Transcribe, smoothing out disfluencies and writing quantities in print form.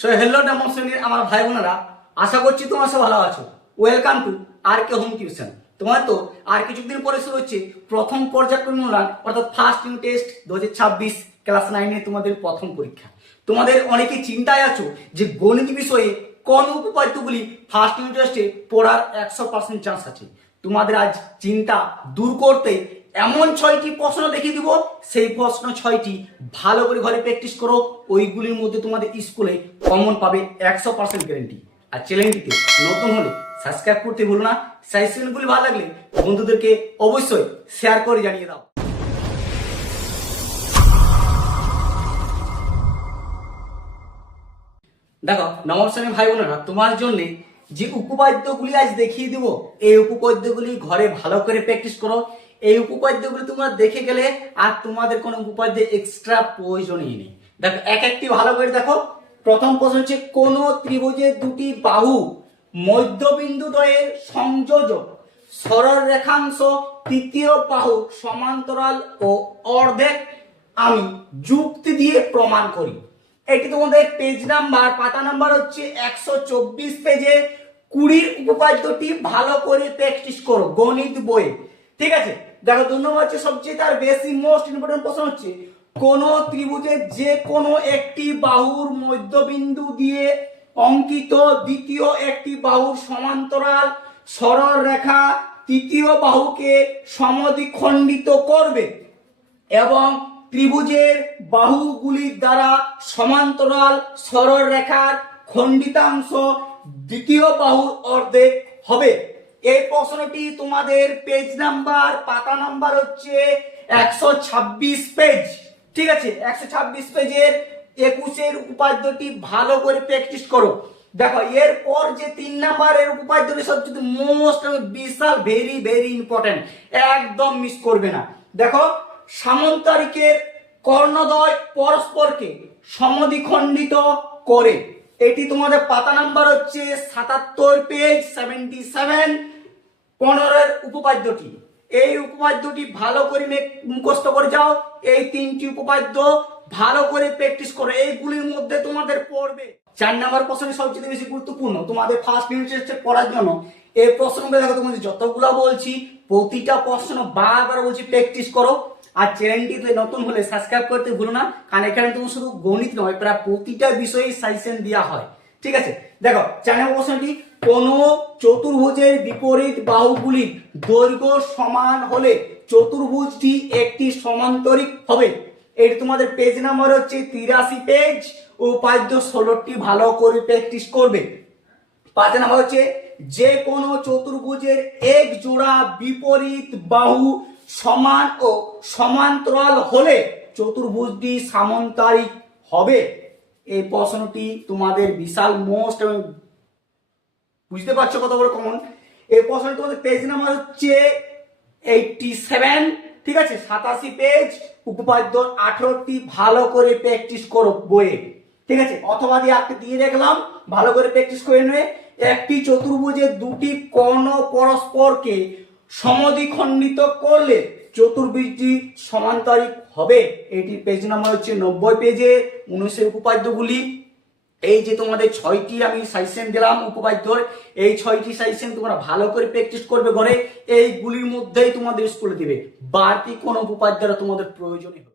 So hello নবম শ্রেণীর আমার ভাই বোনেরা, আশা করছি তোমরা সব ভালো আছো। Welcome to R K home tuition. তোমার তো আর কিছুদিন পরে শুরু হচ্ছে প্রথম পর্যায়ক্রম মূল্যায়ন, অর্থাৎ ফার্স্ট ইউনিট টেস্ট 2026 ক্লাস 9 এ তোমাদের প্রথম পরীক্ষা। তোমাদের অনেকে চিন্তায় আছো যে গণিত বিষয়ে কোন উপপাদ্যগুলি ফার্স্ট ইউনিট টেস্টে পড়ার 100% চান্স আছে। তোমাদের আজ চিন্তা দূর করতে এমন 6টি প্রশ্ন দেখিয়ে দিব, সেই প্রশ্ন 6টি ভালো করে ঘরে প্র্যাকটিস করো। ওইগুলির মধ্যে তোমাদের স্কুলে কমন পাবে 100% গ্যারেন্টি। আর চ্যানেলটিতে নতুন হলে সাবস্ক্রাইব করতে ভুলো না। সাজেশনগুলি ভালো লাগলে বন্ধুদেরকে অবশ্যই শেয়ার করে জানিয়ে দাও। দেখো নবম শ্রেণীর ভাই বোনেরা, তোমার জন্য যে উপপাদ্যগুলি আজ দেখিয়ে দেব, এই উপপাদ্যগুলি ঘরে ভালো করে প্র্যাকটিস করো। এই উপপাদ্যগুলি তোমরা দেখে গেলে আর তোমাদের কোনো উপপাদ্য এক্সট্রা প্রয়োজনই নেই। দেখো এক একটি ভালো করে দেখো। প্রথম প্রশ্ন হচ্ছে, কোন ত্রিভুজের দুটি বাহু মধ্যবিন্দু দ্বয়ের সংযোজক সরল রেখাংশ তৃতীয় বাহু সমান্তরাল ও অর্ধেক আমি যুক্তি দিয়ে প্রমাণ করি। এটি তোমাদের পেজ নাম্বার, পাতা নাম্বার হচ্ছে 124 পেজে 20 উপপাদ্যটি ভালো করে প্র্যাকটিস করো গণিত বইয়ে। ঠিক আছে, দেখো 2 নম্বর হচ্ছে সবচেয়ে তার বেশি মোস্ট ইম্পর্টেন্ট প্রশ্ন হচ্ছে, কোন ত্রিভুজের যে কোনো একটি বাহুর মধ্যবিন্দু দিয়ে অঙ্কিত দ্বিতীয় একটি বাহুর সমান্তরাল সরল রেখা তৃতীয় বাহুকে সমদ্বিখণ্ডিত করবে এবং ত্রিভুজের বাহুগুলির দ্বারা সমান্তরাল সরল রেখার খণ্ডিতাংশ দ্বিতীয় বাহুর অর্ধেক হবে। এই প্রশ্নটি তোমাদের পেজ নাম্বার, পাতা নাম্বার হচ্ছে 126 পেজ। ঠিক আছে, 126 পেজের 21 উপপাদ্যটি ভালো করে প্র্যাকটিস করো। দেখো এরপর যে 3 নাম্বারের উপপাদ্যটি সবচেয়ে মোস্ট বিশাল ভেরি ভেরি ইম্পর্টেন্ট, একদম মিস করবে না। দেখো সামান্তরিকের কর্ণদ্বয় পরস্পরকে সমদ্বিখণ্ডিত করে, এটি তোমাদের পাতা নাম্বার হচ্ছে 77 পেজ 77 15 উপপাদ্যটি। এই উপপাদ্যটি ভালো করে মুখস্থ করে যাও। এই 3টি উপপাদ্য ভালো করে প্র্যাকটিস করো, এইগুলির মধ্যে তোমাদের পড়বে। 4 নাম্বার প্রশ্ন সবচেয়ে বেশি গুরুত্বপূর্ণ তোমাদের ফার্স্ট ইউনিট টেস্টে পড়ার জন্য। এই প্রশ্নগুলো দেখো, তোমাদের যতগুলো বলছি প্রতিটা প্রশ্ন বারবার বলছি প্র্যাকটিস করো। আর চ্যানেলটিতে নতুন হলে সাবস্ক্রাইব করতে ভুলো না, কারণ এখানে তোমার শুধু গণিত নয়, প্রায় প্রতিটা বিষয়ে সাজেশন দেওয়া হয়। ঠিক আছে, দেখো 4 নম্বর প্রশ্নটি, কোন চতুর্ভুজের বিপরীত বাহুগুলির দৈর্ঘ্য সমান হলে চতুর্ভুজটি একটি সমান্তরিক হবে। এটি তোমাদের পেজ নাম্বার হচ্ছে 83 পেজ। উপাদ্য 16টি ভালো করে প্র্যাকটিস করবে। 5 নাম্বার হচ্ছে, যে কোনো চতুর্ভুজের এক জোড়া বিপরীত বাহু সমান ও সমান্তরাল হলে চতুর্ভুজটি সামান্তরিক হবে। এই প্রশ্নটি তোমাদের বিশাল মোস্ট, বুঝতে পারছো কত বড় কমন। এই প্রশ্নটি তোমাদের পেজ নাম্বার হচ্ছে 87। ঠিক আছে, 87 পেজ। উপপাদ্য 18টি ভালো করে প্র্যাকটিস করো বইয়ে। ঠিক আছে, অথবা দিয়ে দেখলাম, ভালো করে প্র্যাকটিস করে নেবে। একটি চতুর্ভুজের দুটি কর্ণ পরস্পরকে সমদ্বিখণ্ডিত করলে চতুর্ভুজটি সমান্তরিক হবে। এটি পেজ নাম্বার হচ্ছে 90 পেজে 19 উপপাদ্যগুলি। এই যে তোমাদের 6টি আমি সাজেশন দিলাম উপপাদ্যর, এই 6টি সাজেশন তোমরা ভালো করে প্র্যাকটিস করবে ঘরে। এইগুলির মধ্যেই তোমাদের স্কুলে দিবে, বাড়তি কোনো উপপাদ্যের তোমাদের প্রয়োজনই হবে।